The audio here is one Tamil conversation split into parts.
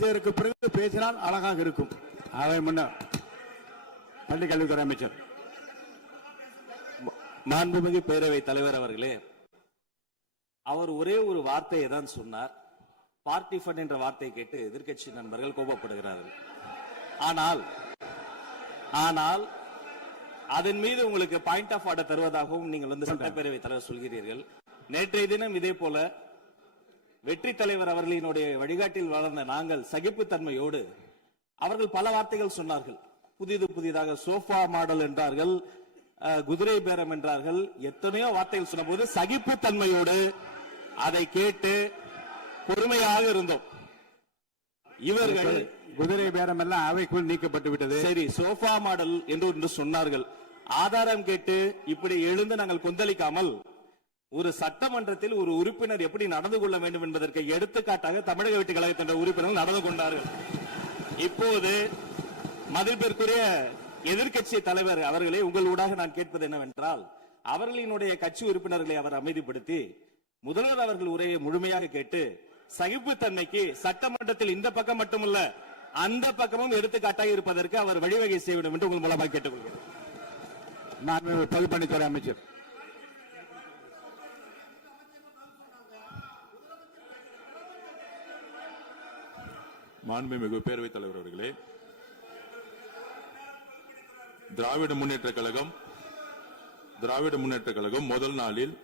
பிறகு பேசினால் அழகாக இருக்கும். அவை முன்ன பள்ளி கல்வித்துறை அமைச்சர். மாண்புமிகு பேரவைத் தலைவர் அவர்களே, அவர் ஒரே ஒரு வார்த்தையை தான் சொன்னார். பார்ட்டி ஃபண்ட் என்ற வார்த்தையை கேட்டு எதிர்க்கட்சி நண்பர்கள் கோபப்படுகிறார்கள். ஆனால் அதன் மீது உங்களுக்கு பாயிண்ட் ஆஃப் ஆர்டர் தருவதாகவும் நீங்கள் சட்டப்பேரவைத் தலைவர் சொல்கிறீர்கள். நேற்றைய தினம் இதே போல வெற்றி தலைவர் அவர்களினுடைய வழிகாட்டில் வளர்ந்த நாங்கள் சகிப்புத்தன்மையோடு அவர்கள் பல வார்த்தைகள் சொன்னார்கள். புதிதாக சோஃபா மாடல் என்றார்கள், குதிரை பேரம் என்றார்கள், எத்தனையோ வார்த்தைகள் சொன்ன போது சகிப்புத்தன்மையோடு அதை கேட்டு பொறுமையாக இருந்தோம். இவர்கள் குதிரை பேரம் எல்லாம் அவைக்குள் நீக்கப்பட்டு விட்டது. சரி, சோஃபா மாடல் என்று சொன்னார்கள். ஆதாரம் கேட்டு இப்படி எழுந்து நாங்கள் கொந்தளிக்காமல் ஒரு சட்டமன்றத்தில் ஒரு உறுப்பினர் எப்படி நடந்து கொள்ள வேண்டும் என்பதற்கு எடுத்துக்காட்டாக தமிழக வெற்றி கழகத்தின் உறுப்பினர்கள் நடந்து கொண்டார்கள். இப்போது மதிப்பிற்குரிய எதிர்க்கட்சி தலைவர் அவர்களே, உங்கள் ஊடாக நான் கேட்பது என்னவென்றால், அவர்களினுடைய கட்சி உறுப்பினர்களை அவர் அமைதிப்படுத்தி முதல்வர் அவர்கள் உரையை முழுமையாக கேட்டு சகிப்புத்தன்மைக்கு சட்டமன்றத்தில் இந்த பக்கம் மட்டுமல்ல அந்த பக்கமும் எடுத்துக்காட்டாக இருப்பதற்கு அவர் வழிவகை செய்ய வேண்டும் என்று உங்கள் மூலமாக கேட்டுக்கொள்கிறேன். பொதுப்பணித்துறை அமைச்சர். மாண்புமிகு பேரவைத் தலைவர் அவர்களே, திராவிட முன்னேற்ற கழகம் முதல் நாளில்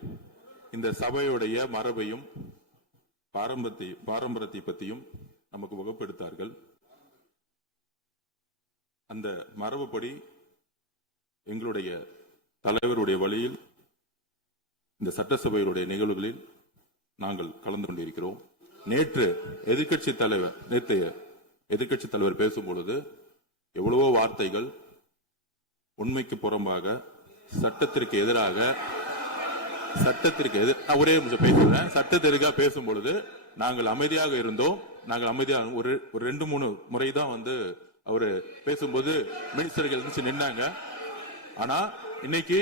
இந்த சபையுடைய மரபையும் பாரம்பரியத்தை பற்றியும் நமக்கு வகுப்படுத்தார்கள். அந்த மரபுப்படி எங்களுடைய தலைவருடைய வழியில் இந்த சட்டசபையுடைய நிகழ்வுகளில் நாங்கள் கலந்து கொண்டிருக்கிறோம். நேற்று எதிர்க்கட்சி தலைவர் பேசும் பொழுது எவ்வளவோ வார்த்தைகள் உண்மைக்கு புறம்பாக சட்டத்திற்கு எதிராக ஒரே நிமிஷம் பேசுறேன். சட்டத்திற்காக பேசும் பொழுது நாங்கள் அமைதியாக இருந்தோம். ஒரு 2-3 முறை தான் அவரு பேசும்போது மினிஸ்டர்கள் நின்னாங்க. ஆனா இன்னைக்கு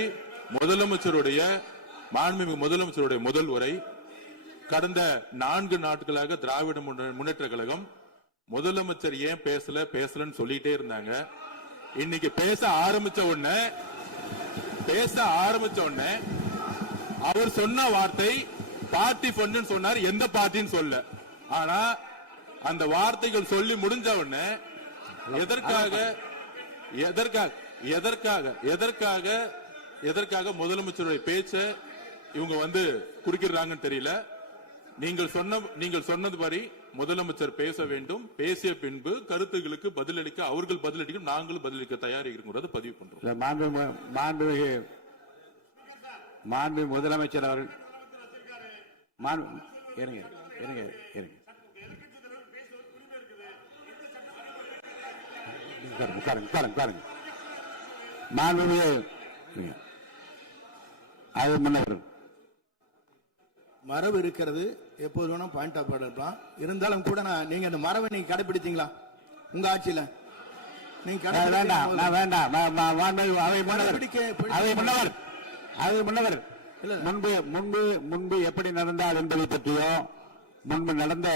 மாண்புமிகு முதலமைச்சருடைய முதல் உரை, கடந்த 4 நாட்களாக திராவிட முன்னேற்ற கழகம் முதலமைச்சர் ஏன் பேசலன்னு சொல்லிட்டே இருந்தாங்க. இன்னைக்கு பேச ஆரம்பிச்ச உடனே அவர் சொன்ன வார்த்தை பார்ட்டி ஃபண்ட் சொன்னார். எந்த பார்ட்டின்னு சொல்ல. ஆனா அந்த வார்த்தைகள் சொல்லி முடிஞ்ச உடனே எதற்காக முதலமைச்சருடைய பேச்ச இவங்க குறுக்கிறாங்கன்னு தெரியல. நீங்கள் சொன்னதுபடி முதலமைச்சர் பேச வேண்டும். பேசிய பின்பு கருத்துகளுக்கு பதிலளிக்க அவர்கள் பதிலளிக்க நாங்களும் பதிலளிக்க தயாராக இருக்கிறது பதிவு பண்றோம். மாண்பு முதலமைச்சர் அவர்கள் மரபு இருக்கிறது, எப்போது வேணா பாயிண்ட் ஆஃப் ஆர்டர் இருக்கலாம். இருந்தாலும் கூட நீங்க அந்த மரபை நீங்க கடைபிடித்தீங்களா உங்க ஆட்சியில? நீங்க முன்பு எப்படி நடந்தால் என்பதை பற்றியோ முன்பு நடந்த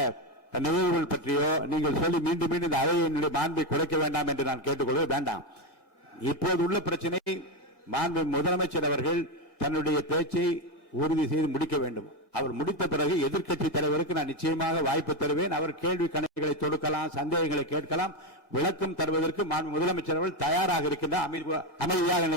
நிகழ்வுகள் பற்றியோ நீங்கள் சொல்லி மீண்டும் இந்த அவையினுடைய மாண்பை குறைக்க வேண்டாம் என்று நான் கேட்டுக்கொள்ள வேண்டாம். இப்போது உள்ள பிரச்சனை, மாண்பு முதலமைச்சர் அவர்கள் தன்னுடைய பேச்சை உறுதி செய்து முடிக்க வேண்டும். அவர் முடித்த பிறகு எதிர்க்கட்சி தலைவருக்கு நான் நிச்சயமாக வாய்ப்பு தருவேன். அவர் கேள்வி கணைகளை தொடுக்கலாம், சந்தேகங்களை கேட்கலாம், விளக்கம் தருவதற்கு மாண்பு முதலமைச்சர் அவர்கள் தயாராக இருக்கின்றார். அமைதியாக